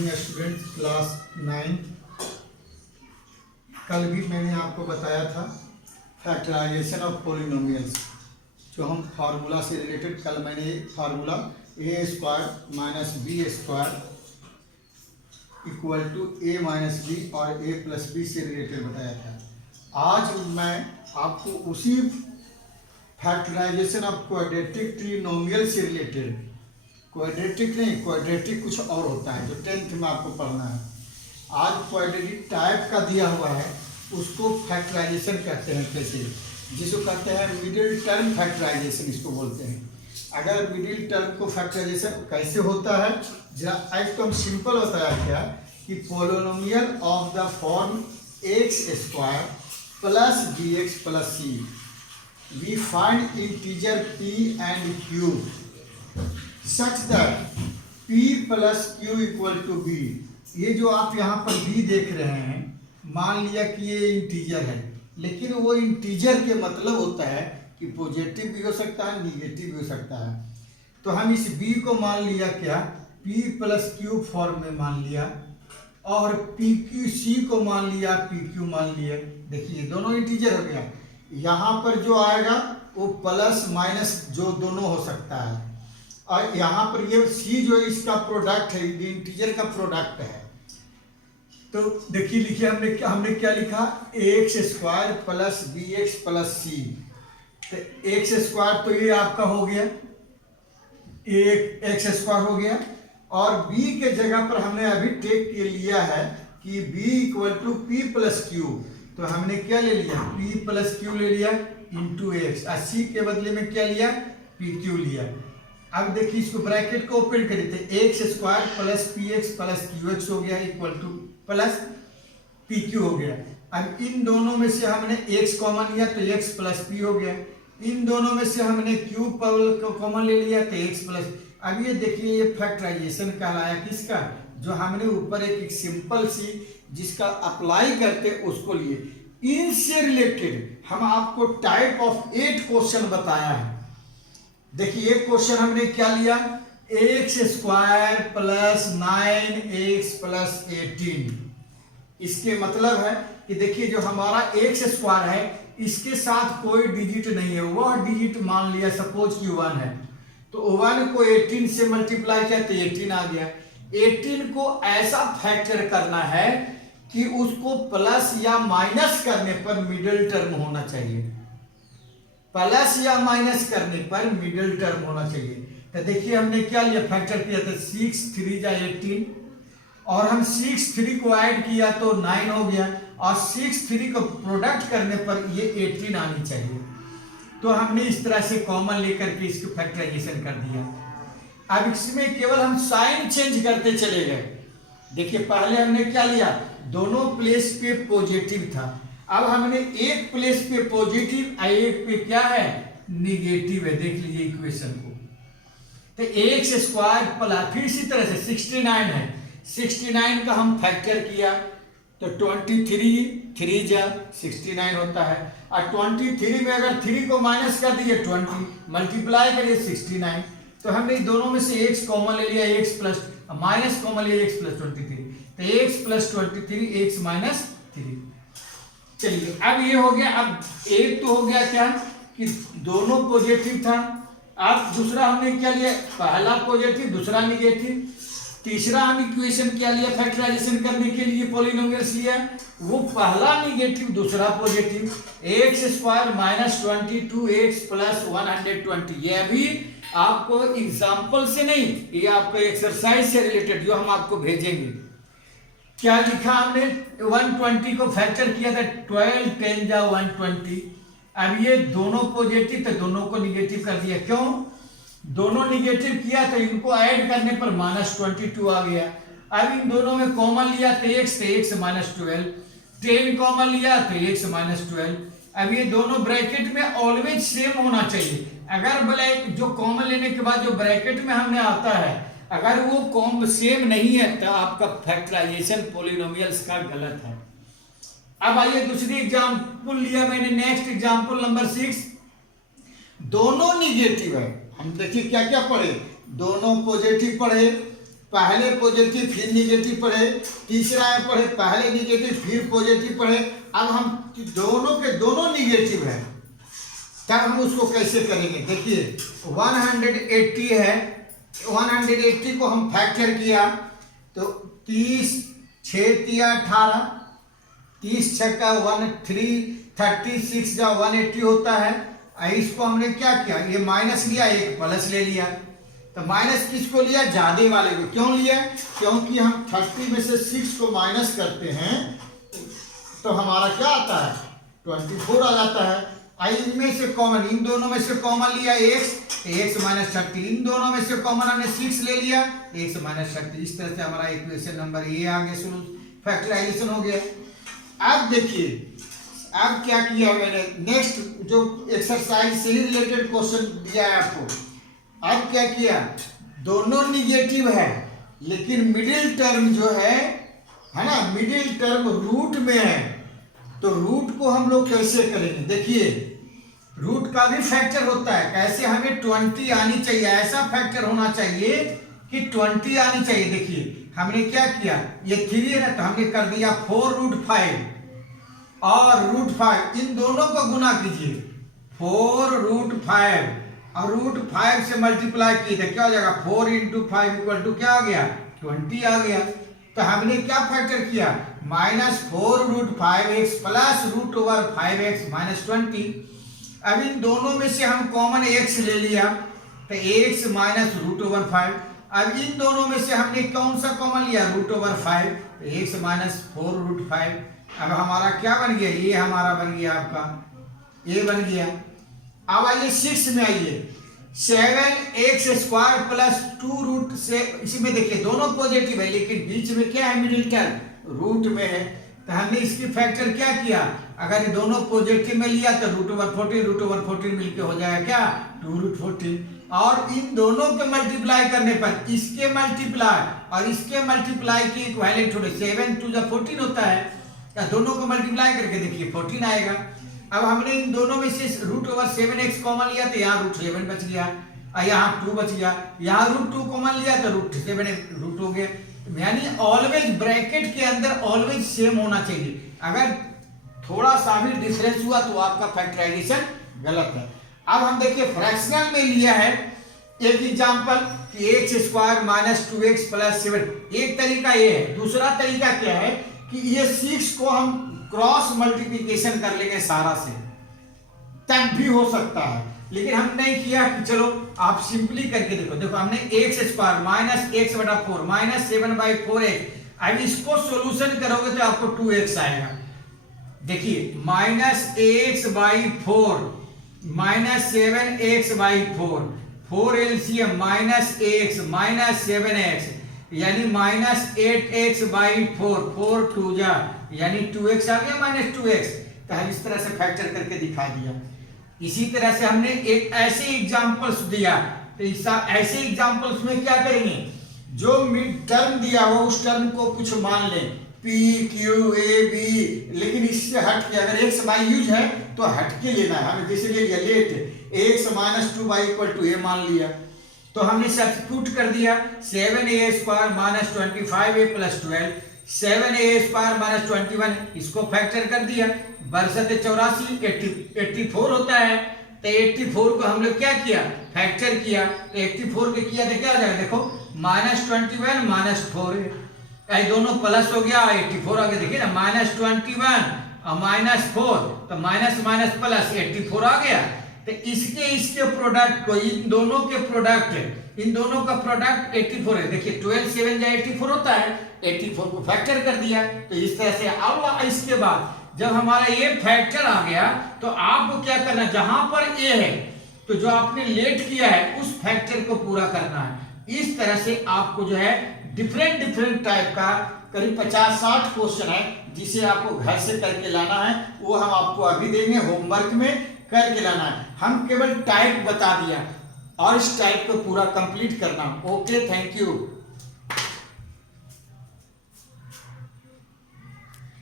Morning student class 9। कल भी मैंने आपको बताया था फैक्टराइजेशन ऑफ पॉलिनोमियल्स, जो हम फार्मूला से रिलेटेड कल मैंने formula A square minus B square equal to A minus B और ए प्लस बी से रिलेटेड बताया था। आज मैं आपको उसी फैक्टराइजेशन ऑफ क्वाड्रेटिक ट्रिनोमियल से रिलेटेड, क्वाड्रेटिक नहीं, क्वाड्रेटिक कुछ और होता है जो 10th में आपको पढ़ना है। आज क्वाड्रेटिक टाइप का दिया हुआ है, उसको फैक्टराइजेशन कहते हैं। कैसे? जिसको कहते हैं मिडिल टर्म फैक्टराइजेशन इसको बोलते हैं। अगर मिडिल टर्म को फैक्टराइजेशन कैसे होता है, जरा एकदम सिंपल होता है क्या कि polynomial of the form x square plus b x plus c, we find integer p and q such that p plus q equal to b। ये जो आप यहाँ पर b देख रहे हैं, मान लिया कि ये इंटीजर है, लेकिन वो इंटीजर के मतलब होता है कि पॉजिटिव भी हो सकता है, निगेटिव भी हो सकता है। तो हम इस b को मान लिया क्या, p प्लस क्यू फॉर्म में मान लिया, और पी क्यू सी को मान लिया, पी क्यू मान लिया। देखिए दोनों इंटीजर हो गया। यहाँ पर जो आएगा वो प्लस माइनस जो दोनों हो सकता है, और यहाँ पर ये सी जो इसका प्रोडक्ट है, ये इंटीजर का प्रोडक्ट है। तो देखिए लिखिए हमने क्या लिखा, x square plus b x plus c. तो एक्स स्क्वायर तो ये आपका हो गया, एक एक्स स्क्वायर हो गया, और b के जगह पर हमने अभी टेक के लिया है कि b equal to p plus q. तो हमने क्या ले लिया, p प्लस क्यू ले लिया इंटू एक्स, और c के बदले में क्या लिया, पी क्यू लिया। अब देखिए इसको ब्रैकेट को ओपन कर देते, x square plus P x plus Q x हो गया equal two plus P Q हो गया। अब इन दोनों में से हमने x कॉमन लिया तो x प्लस पी हो गया। इन दोनों में से हमने q कॉमन ले लिया तो x प्लस। अब ये देखिए ये फैक्टराइजेशन कहलाया किसका, जो हमने ऊपर एक सिंपल सी जिसका अप्लाई करते उसको लिए। इनसे रिलेटेड हम आपको टाइप ऑफ 8 क्वेश्चन बताया है। देखिए एक क्वेश्चन हमने क्या लिया, x square plus 9x plus 18। इसके मतलब है कि देखिए जो हमारा एक्स स्क्वायर है इसके साथ कोई डिजिट नहीं है, वह डिजिट मान लिया सपोज कि 1 है, तो 1 को 18 से मल्टीप्लाई किया तो 18 आ गया। 18 को ऐसा फैक्टर करना है कि उसको प्लस या माइनस करने पर मिडिल टर्म होना चाहिए, प्लस या माइनस करने पर मिडिल टर्म होना चाहिए। तो देखिए हमने क्या लिया, फैक्टर किया था 6 3 जा 18, और हम 6 3 को ऐड किया तो 9 हो गया, और 6 3 को प्रोडक्ट करने पर ये 18 आनी चाहिए। तो हमने इस तरह से कॉमन लेकर के इसको फैक्टराइजेशन कर दिया। अब इसमें केवल हम साइन चेंज करते चले गए। देखिए पहले हमने क्या लिया, दोनों प्लेस पे पॉजिटिव था, अब हमने एक प्लेस पे पॉजिटिव और एक पे क्या है, निगेटिव है। देख लीजिए इक्वेशन को, तो एक्स स्क्वायर प्लस, फिर इसी तरह से 69 है, 69 का हम फैक्टर किया तो 23 3 जा 69 होता है, और 23 में अगर 3 को माइनस कर दिए 20 मल्टीप्लाई करिए 69। तो हमने दोनों में से x कॉमन ले लिया, x प्लस माइनस कॉमन ले लिया, x प्लस 23, तो x प्लस 23 x माइनस 3। चलिए अब ये हो गया। अब एक तो हो गया क्या कि दोनों पॉजिटिव था, अब दूसरा हमने क्या लिया, पहला पॉजिटिव दूसरा निगेटिव। तीसरा हम इक्वेशन क्या लिया फैक्टराइजेशन करने के लिए पॉलिनोमियल्स लिया, वो पहला निगेटिव दूसरा positive, x square minus 22x plus 120। ये अभी आपको एग्जाम्पल से नहीं, ये आपको एक्सरसाइज से रिलेटेड जो हम आपको भेजेंगे। क्या लिखा हमने, 120 को फैक्टर किया था 12 10 जा 120। अब ये दोनों पॉजिटिव तो दोनों को निगेटिव कर दिया, क्यों, दोनों निगेटिव किया तो इनको ऐड करने पर माइनस 22 आ गया। अब इन दोनों में कॉमन लिया तो x माइनस 12, 10 कॉमन लिया तो x माइनस 12। अब ये दोनों ब्रैकेट में ऑलवेज सेम होना चाहिए। अगर ब्लैक जो कॉमन लेने के बाद जो ब्रैकेट में हमने आता है, अगर वो कॉम सेम नहीं है तो आपका फैक्टराइजेशन पॉलिनोमियल्स का गलत है। अब आइए दूसरी एग्जांपल लिया मैंने, नेक्स्ट एग्जांपल नंबर 6, दोनों निगेटिव है। हम देखिए क्या क्या पढ़े, दोनों पॉजिटिव पढ़े, पहले पॉजिटिव फिर निगेटिव पढ़े, तीसरा में पढ़े पहले निगेटिव फिर पॉजिटिव पढ़े। अब हम दोनों के दोनों निगेटिव है, तब हम उसको कैसे करेंगे? देखिए 180 है, 180 को हम फैक्टर किया तो 30 6 तिया 18, 30 छक्का 136 जा 180 होता है। इसको हमने क्या किया, ये माइनस लिया, एक प्लस ले लिया। तो माइनस किसको लिया? ज्यादा वाले को। क्यों लिया? क्योंकि हम 30 में से 6 को माइनस करते हैं तो हमारा क्या आता है? 24 आ जाता है। इनमें से कॉमन, इन दोनों में से कॉमन लिया x माइनस 30, इन दोनों में से कॉमन हमने 6 ले लिया, x माइनस 30। इस तरह से हमारा इक्वेशन नंबर ये आ गया, फैक्टराइजेशन हो गया। अब देखिए, अब क्या किया मैंने, नेक्स्ट जो एक्सरसाइज से ही रिलेटेड क्वेश्चन दिया है आपको। अब क्या किया, दोनों निगेटिव है लेकिन मिडिल टर्म जो है ना, मिडिल टर्म रूट में है। तो रूट को हम लोग कैसे करेंगे? देखिए रूट का भी फैक्टर होता है। कैसे? हमें 20 आनी चाहिए, ऐसा फैक्टर होना चाहिए कि 20 आनी चाहिए। देखिए हमने क्या किया, ये 3 है ना, तो हमने कर दिया 4√5 और √5, इन दोनों को गुना कीजिए। 4√5 और √5 से मल्टीप्लाई किए तो क्या हो जाएगा? 4 × 5 = क्या आ गया? 20 आ गया। तो हमने क्या फैक्टर किया? -4√5x plus √5x - 20। अब इन दोनों में से हम कॉमन x ले लिया तो x माइनस √5। अब इन दोनों में से हमने कौन सा कॉमन लिया? √5, x माइनस 4√5। अब हमारा क्या बन गया? ये हमारा बन गया, आपका ये बन गया। अब आइए 6 में आइए, 7x² प्लस 2 से, इसमें देखिए दोनों पॉजिटिव है लेकिन बीच में क्या है? मिडिल टर्म रूट में है। तो हमने इसकी फैक्टर क्या किया, अगर ये दोनों पॉजिटिव में लिया तो √14 मिलके हो जाएगा क्या? 2√14। और इन दोनों के मल्टीप्लाई करने पर इसके मल्टीप्लाई और इसके मल्टीप्लाई की इक्विवेलेंट होते 7 × 2 = 14 होता है। या दोनों को मल्टीप्लाई करके देखिए 14 आएगा। अब हमने इन दोनों में से √7x कॉमन लिया तो यहाँ √7 बच गया, और यहाँ 2 बच गया। यहाँ √2 कॉमन लिया तो √7 रूट हो गया। यानी ऑलवेज ब्रैकेट के अंदर ऑलवेज सेम होना चाहिए। अगर थोड़ा सा भी डिफरेंस हुआ तो आपका फैक्टराइजेशन गलत है। अब हम देखिए फ्रैक्शनल में लिया है एक एग्जांपल कि x² - 2x + 7। एक तरीका ये है। दूसरा तरीका क्या है कि ये 6 को हम क्रॉस मल्टीप्लिकेशन कर लेंगे सारा से, तब भी हो सकता है, लेकिन हम नहीं किया कि चलो आप सिंपली करके देखो हमने x² - x/4 - 7/4x। अब इसको सॉल्यूशन करोगे तो आपको 2x आएगा। देखिए -ax/4 - 7x/4, 4 LCM -ax - 7x यानी -8x/4, 4 2 जा यानी 2x आ गया, -2x। तो हम इस तरह से फैक्टर करके दिखा दिया। इसी तरह से हमने एक ऐसे एग्जांपल्स दिया, तो ऐसे एग्जांपल्स में क्या करेंगे, जो मिड टर्म दिया हो उस टर्म को कुछ मान लें, P Q A B, लेकिन इससे हट के अगर x/y यूज है तो हट के लेना है। हमने जैसे ले लिया लेट x - 2y = a मान लिया, तो हमने सब्स्टिट्यूट कर दिया 7a² - 25a + 12, 7a² - 21, इसको फैक्टर कर दिया। बरसत 84 84 होता है। तो 84 को हम लोग क्या किया? फैक्टर किया। तो 84 के किया तो क्या आ जाएगा? देखो -21 - 4, ये दोनों प्लस हो गया, 84 आ गया। देखिए ना -21 और -4, तो माइनस माइनस प्लस 84 आ गया। तो इसके प्रोडक्ट को, इन दोनों के प्रोडक्ट, इन दोनों का प्रोडक्ट 84 है। देखिए 12 7 जा 84 होता है, 84 को फैक्टर कर दिया। तो इस तरह से अब इसके बाद जब हमारा ये फैक्टर आ गया तो आपको क्या करना, जहां पर ए है तो जो आपने लेट किया है उस फैक्टर को पूरा करना है। इस तरह से आपको जो है डिफरेंट टाइप का करीब 50-60 क्वेश्चन है जिसे आपको घर से करके लाना है। वो हम आपको अभी देंगे, होमवर्क में करके लाना है। हम केवल टाइप बता दिया और इस टाइप को पूरा कंप्लीट करना। Okay, thank you.